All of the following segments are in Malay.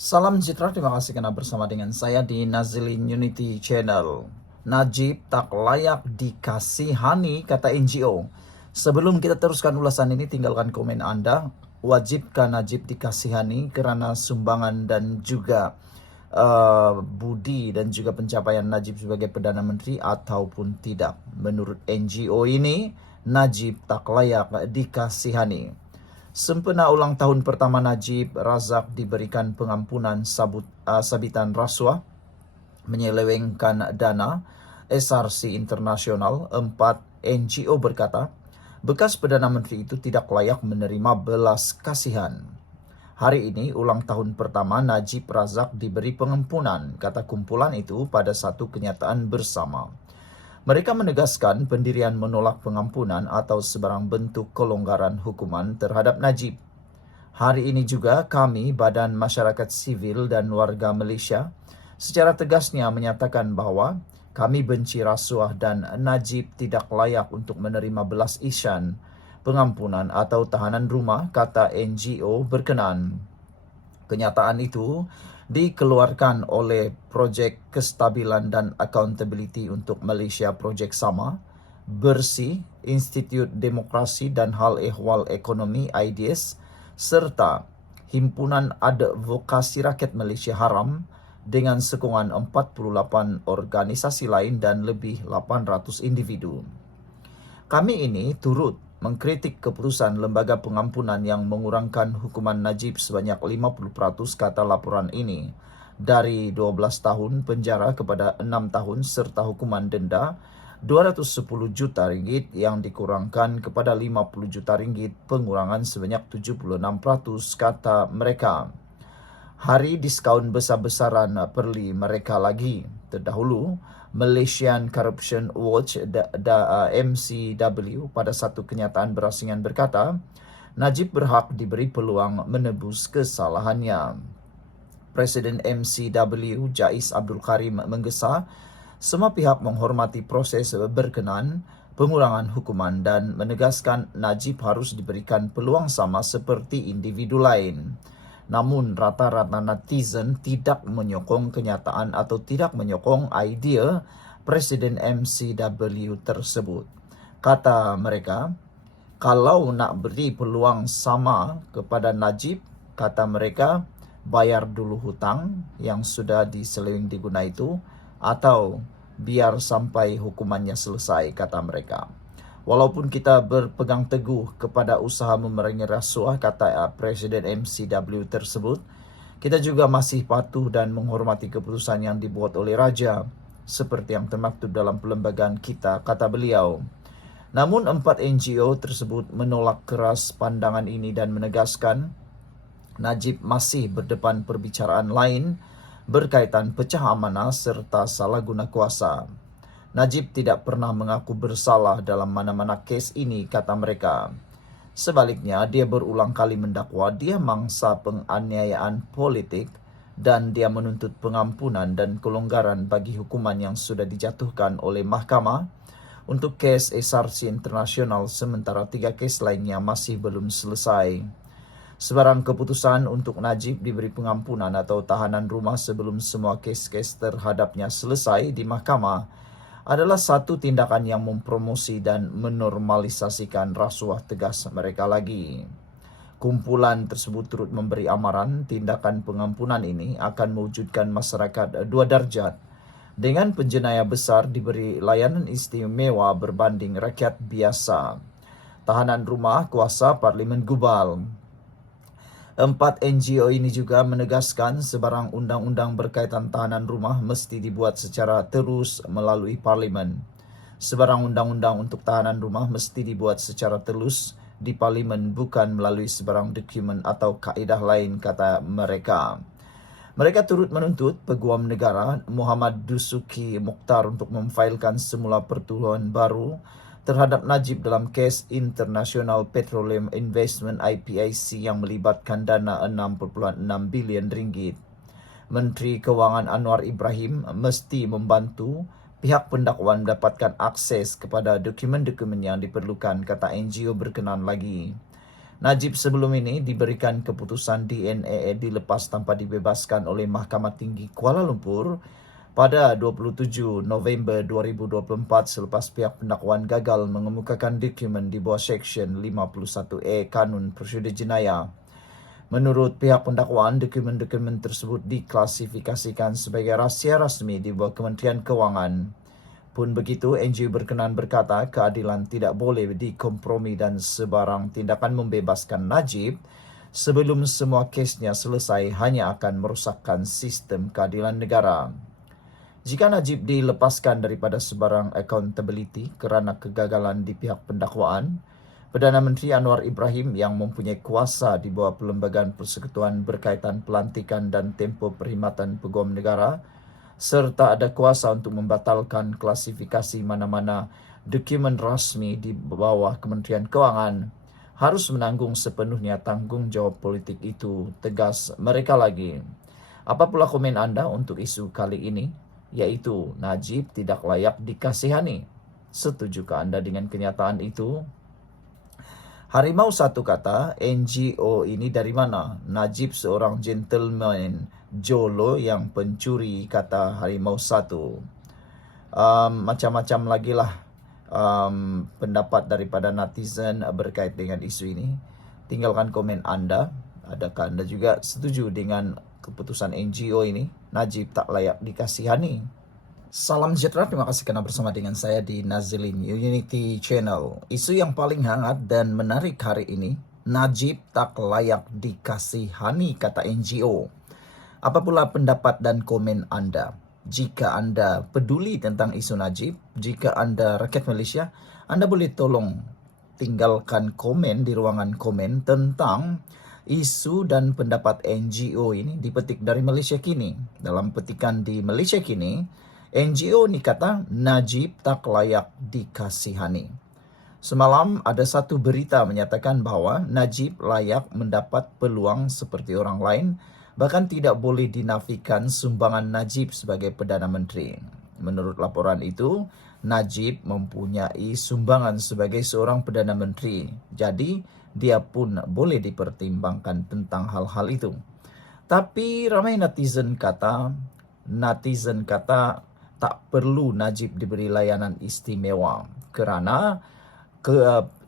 Salam sejahtera, terima kasih karena bersama dengan saya di Nazilin Unity Channel. Najib tak layak dikasihani, kata NGO. Sebelum kita teruskan ulasan ini, tinggalkan komen Anda. Wajibkah Najib dikasihani karena sumbangan dan juga budi dan juga pencapaian Najib sebagai Perdana Menteri ataupun tidak? Menurut NGO ini, Najib tak layak dikasihani. Sempena ulang tahun pertama Najib Razak diberikan pengampunan sabitan rasuah menyelewengkan dana SRC Internasional. 4 NGO berkata, bekas Perdana Menteri itu tidak layak menerima belas kasihan. Hari ini ulang tahun pertama Najib Razak diberi pengampunan, kata kumpulan itu pada satu kenyataan bersama. Mereka menegaskan pendirian menolak pengampunan atau sebarang bentuk kelonggaran hukuman terhadap Najib. Hari ini juga kami, Badan Masyarakat Sivil dan Warga Malaysia, secara tegasnya menyatakan bahwa kami benci rasuah dan Najib tidak layak untuk menerima belas ihsan, pengampunan atau tahanan rumah, kata NGO berkenan. Kenyataan itu dikeluarkan oleh Projek Kestabilan dan Accountability untuk Malaysia Projek Sama, Bersih, Institut Demokrasi dan Hal Ehwal Ekonomi IDS, serta Himpunan Advokasi Rakyat Malaysia Haram dengan sokongan 48 organisasi lain dan lebih 800 individu. Kami ini turut mengkritik keputusan lembaga pengampunan yang mengurangkan hukuman Najib sebanyak 50%, kata laporan ini, dari 12 tahun penjara kepada 6 tahun serta hukuman denda 210 juta ringgit yang dikurangkan kepada 50 juta ringgit, pengurangan sebanyak 76%, kata mereka. Hari diskaun besar-besaran perli mereka lagi. Terdahulu, Malaysian Corruption Watch MCW pada satu kenyataan berasingan berkata, Najib berhak diberi peluang menebus kesalahannya. Presiden MCW Jais Abdul Karim menggesa semua pihak menghormati proses berkenan pengurangan hukuman dan menegaskan Najib harus diberikan peluang sama seperti individu lain. Namun rata-rata netizen tidak menyokong kenyataan atau tidak menyokong idea Presiden MCW tersebut. Kata mereka, kalau nak beri peluang sama kepada Najib, kata mereka, bayar dulu hutang yang sudah diseleweng diguna itu, atau biar sampai hukumannya selesai, kata mereka. Walaupun kita berpegang teguh kepada usaha memerangi rasuah, kata Presiden MCW tersebut, kita juga masih patuh dan menghormati keputusan yang dibuat oleh Raja, seperti yang termaktub dalam perlembagaan kita, kata beliau. Namun 4 NGO tersebut menolak keras pandangan ini dan menegaskan Najib masih berdepan perbicaraan lain berkaitan pecah amanah serta salah guna kuasa. Najib tidak pernah mengaku bersalah dalam mana-mana kes ini, kata mereka. Sebaliknya, dia berulang kali mendakwa dia mangsa penganiayaan politik dan dia menuntut pengampunan dan kelonggaran bagi hukuman yang sudah dijatuhkan oleh mahkamah untuk kes SRC Internasional, sementara 3 kes lainnya masih belum selesai. Sebarang keputusan untuk Najib diberi pengampunan atau tahanan rumah sebelum semua kes-kes terhadapnya selesai di mahkamah adalah satu tindakan yang mempromosi dan menormalisasikan rasuah, tegas mereka lagi. Kumpulan tersebut turut memberi amaran tindakan pengampunan ini akan mewujudkan masyarakat 2 darjat dengan penjenayah besar diberi layanan istimewa berbanding rakyat biasa. Tahanan rumah kuasa Parlimen Gubal. 4 NGO ini juga menegaskan sebarang undang-undang berkaitan tahanan rumah mesti dibuat secara terus melalui Parlimen. Sebarang undang-undang untuk tahanan rumah mesti dibuat secara terus di Parlimen, bukan melalui sebarang dokumen atau kaedah lain, kata mereka. Mereka turut menuntut Peguam Negara Muhammad Dusuki Mokhtar untuk memfailkan semula pertuduhan baru terhadap Najib dalam kes International Petroleum Investment IPIC yang melibatkan dana 6.6 bilion ringgit. Menteri Kewangan Anwar Ibrahim mesti membantu pihak pendakwa mendapatkan akses kepada dokumen-dokumen yang diperlukan, kata NGO berkenan lagi. Najib sebelum ini diberikan keputusan DNA dilepas tanpa dibebaskan oleh Mahkamah Tinggi Kuala Lumpur pada 27 November 2024 selepas pihak pendakwaan gagal mengemukakan dokumen di bawah Seksyen 51A Kanun Prosedur Jenayah. Menurut pihak pendakwaan, dokumen-dokumen tersebut diklasifikasikan sebagai rahsia rasmi di bawah Kementerian Kewangan. Pun begitu, NGO berkenan berkata keadilan tidak boleh dikompromi dan sebarang tindakan membebaskan Najib sebelum semua kesnya selesai hanya akan merosakkan sistem keadilan negara. Jika Najib dilepaskan daripada sebarang accountability kerana kegagalan di pihak pendakwaan, Perdana Menteri Anwar Ibrahim yang mempunyai kuasa di bawah Perlembagaan Persekutuan berkaitan pelantikan dan tempoh perkhidmatan Peguam Negara serta ada kuasa untuk membatalkan klasifikasi mana-mana dokumen rasmi di bawah Kementerian Kewangan, harus menanggung sepenuhnya tanggungjawab politik itu, tegas mereka lagi. Apa pula komen anda untuk isu kali ini, yaitu Najib tidak layak dikasihani? Setujukah anda dengan kenyataan itu? Harimau satu kata, NGO ini dari mana? Najib seorang gentleman jolo yang pencuri, kata Harimau satu. Macam-macam lagi lah pendapat daripada netizen berkait dengan isu ini. Tinggalkan komen anda. Adakah anda juga setuju dengan keputusan NGO ini? Najib tak layak dikasihani. Salam sejahtera, terima kasih karena bersama dengan saya di Nazilin Unity Channel. Isu yang paling hangat dan menarik hari ini, Najib tak layak dikasihani, kata NGO. Apa pula pendapat dan komen anda? Jika anda peduli tentang isu Najib, jika anda rakyat Malaysia, anda boleh tolong tinggalkan komen di ruangan komen tentang isu dan pendapat NGO ini dipetik dari Malaysia Kini. Dalam petikan di Malaysia Kini, NGO ni kata Najib tak layak dikasihani. Semalam ada satu berita menyatakan bahawa Najib layak mendapat peluang seperti orang lain, bahkan tidak boleh dinafikan sumbangan Najib sebagai Perdana Menteri. Menurut laporan itu, Najib mempunyai sumbangan sebagai seorang Perdana Menteri. Jadi, dia pun boleh dipertimbangkan tentang hal-hal itu. Tapi ramai netizen kata tak perlu Najib diberi layanan istimewa kerana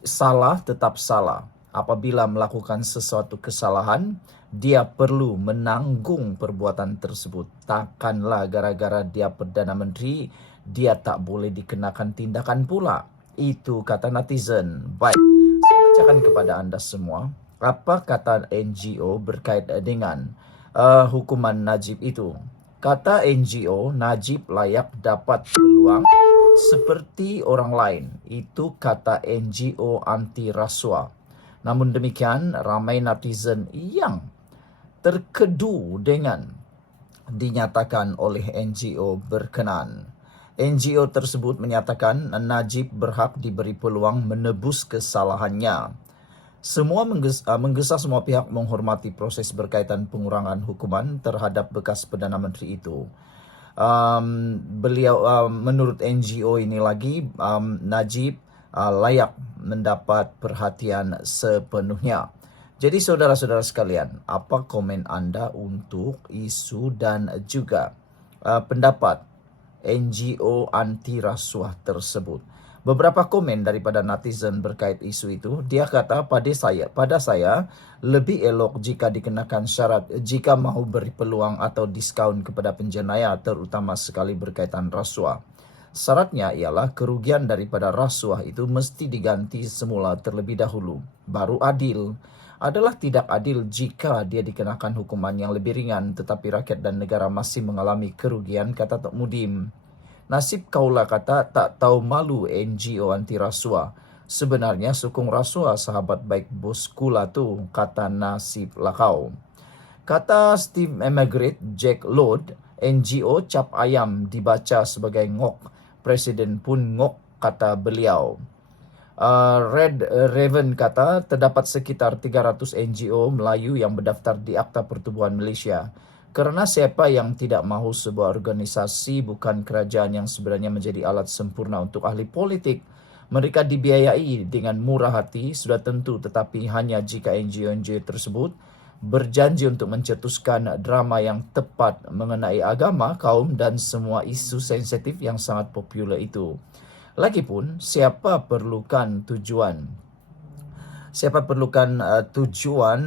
salah tetap salah. Apabila melakukan sesuatu kesalahan, dia perlu menanggung perbuatan tersebut. Takkanlah gara-gara dia Perdana Menteri, dia tak boleh dikenakan tindakan pula. Itu kata netizen. Baik, saya bacakan kepada anda semua apa kata NGO berkait dengan hukuman Najib itu. Kata NGO, Najib layak dapat peluang seperti orang lain. Itu kata NGO anti rasuah. Namun demikian, ramai netizen yang terkedu dengan dinyatakan oleh NGO berkenan. NGO tersebut menyatakan Najib berhak diberi peluang menebus kesalahannya. Semua menggesa semua pihak menghormati proses berkaitan pengurangan hukuman terhadap bekas Perdana Menteri itu. Menurut NGO ini lagi, Najib layak mendapat perhatian sepenuhnya. Jadi saudara-saudara sekalian, apa komen anda untuk isu dan juga pendapat NGO anti rasuah tersebut? Beberapa komen daripada netizen berkait isu itu, dia kata pada saya lebih elok jika dikenakan syarat jika mahu beri peluang atau diskaun kepada penjenayah, terutama sekali berkaitan rasuah. Syaratnya ialah kerugian daripada rasuah itu mesti diganti semula terlebih dahulu, baru adil. Adalah tidak adil jika dia dikenakan hukuman yang lebih ringan tetapi rakyat dan negara masih mengalami kerugian, kata Tok Mudim. Nasib kaulah, kata tak tahu malu NGO anti rasuah. Sebenarnya sokong rasuah sahabat baik bos kula tu, kata Nasib lakau. Kata Steve Emigrate Jack Lord, NGO cap ayam dibaca sebagai ngok. Presiden pun ngok, kata beliau. Red Raven kata terdapat sekitar 300 NGO Melayu yang berdaftar di Akta Pertubuhan Malaysia. Kerana siapa yang tidak mahu sebuah organisasi bukan kerajaan yang sebenarnya menjadi alat sempurna untuk ahli politik Mereka dibiayai dengan murah hati, sudah tentu, tetapi hanya jika NGO-NGO tersebut berjanji untuk mencetuskan drama yang tepat mengenai agama, kaum, dan semua isu sensitif yang sangat populer itu. Lagipun, siapa perlukan tujuan tujuan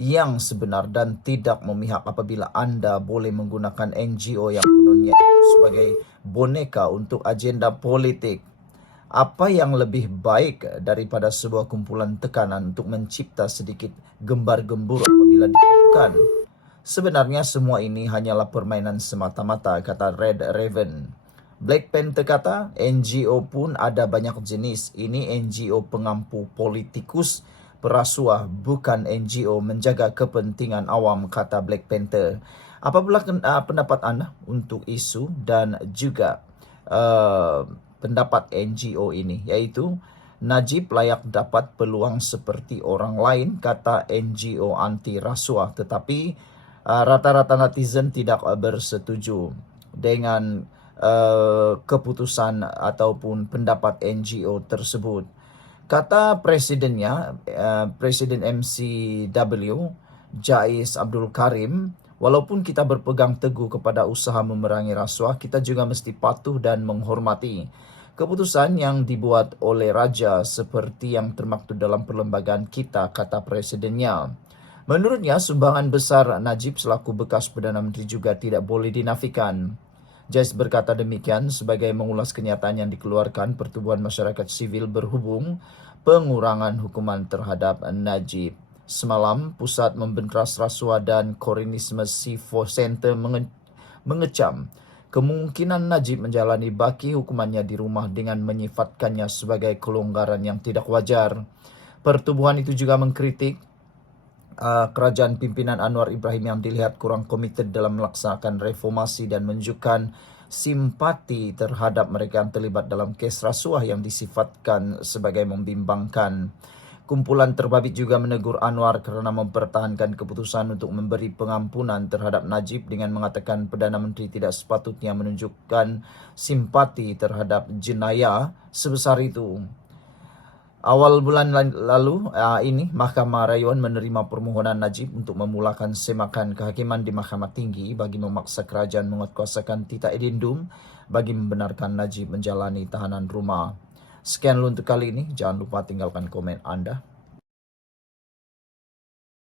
yang sebenar dan tidak memihak apabila Anda boleh menggunakan NGO yang kononnya itu sebagai boneka untuk agenda politik. Apa yang lebih baik daripada sebuah kumpulan tekanan untuk mencipta sedikit gembar-gembur apabila diperlukan? Sebenarnya semua ini hanyalah permainan semata-mata, kata Red Raven. Black Panther kata, NGO pun ada banyak jenis. Ini NGO pengampu politikus perasuah, bukan NGO menjaga kepentingan awam, kata Black Panther. Apabila pendapat Anda untuk isu dan juga pendapat NGO ini, yaitu Najib layak dapat peluang seperti orang lain, kata NGO anti rasuah. Tetapi rata-rata netizen tidak bersetuju dengan keputusan ataupun pendapat NGO tersebut. Kata presidennya, Presiden MCW, Jais Abdul Karim, walaupun kita berpegang teguh kepada usaha memerangi rasuah, kita juga mesti patuh dan menghormati keputusan yang dibuat oleh raja seperti yang termaktub dalam perlembagaan kita, kata presidennya. Menurutnya, sumbangan besar Najib selaku bekas Perdana Menteri juga tidak boleh dinafikan. Jais berkata demikian sebagai mengulas kenyataan yang dikeluarkan Pertubuhan Masyarakat Sivil berhubung pengurangan hukuman terhadap Najib. Semalam, Pusat Memberantas Rasuah dan Komunisme C4 Center mengecam kemungkinan Najib menjalani baki hukumannya di rumah dengan menyifatkannya sebagai kelonggaran yang tidak wajar. Pertubuhan itu juga mengkritik kerajaan pimpinan Anwar Ibrahim yang dilihat kurang komited dalam melaksanakan reformasi dan menunjukkan simpati terhadap mereka yang terlibat dalam kes rasuah yang disifatkan sebagai membimbangkan. Kumpulan terbabit juga menegur Anwar kerana mempertahankan keputusan untuk memberi pengampunan terhadap Najib dengan mengatakan Perdana Menteri tidak sepatutnya menunjukkan simpati terhadap jenayah sebesar itu. Awal bulan lalu ini Mahkamah Rayuan menerima permohonan Najib untuk memulakan semakan kehakiman di Mahkamah Tinggi bagi memaksa kerajaan menguatkuasakan titah edendum bagi membenarkan Najib menjalani tahanan rumah. Sekian untuk kali ini. Jangan lupa tinggalkan komen Anda.